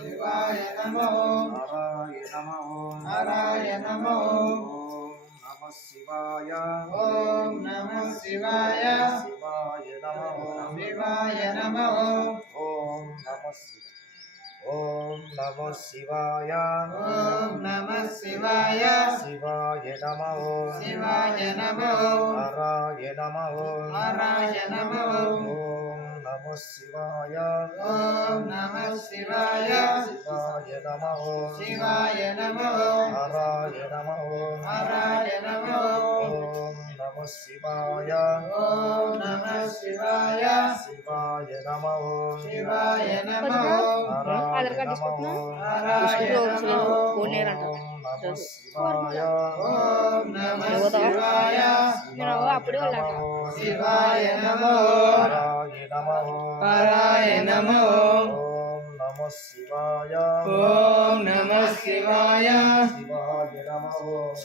शिवाय नमः हराय नमः हराय नमः नमः शिवाय ओम नमः शिवाय शिवाय नमः शिवाय नमः ओम नमः शिवाय ओम नमः शिवाय शिवाय नमः शिवाय नमः हराय नमः हराय नमः ओम नमः शिवाय ओम नमः शिवाय शिवाय नमः शिवाय नमः हराय नमः हराय नमः ओम नमः शिवाय ओम नमः शिवाय शिवाय नमः शिवाय नमः हराय नमः हराय नमः ओम नमः शिवाय ओम नमः शिवाय शिवाय नमः हराय नमः हराय नमः ओम नमः शिवाय ओम नमः शिवाय शिवाय नमः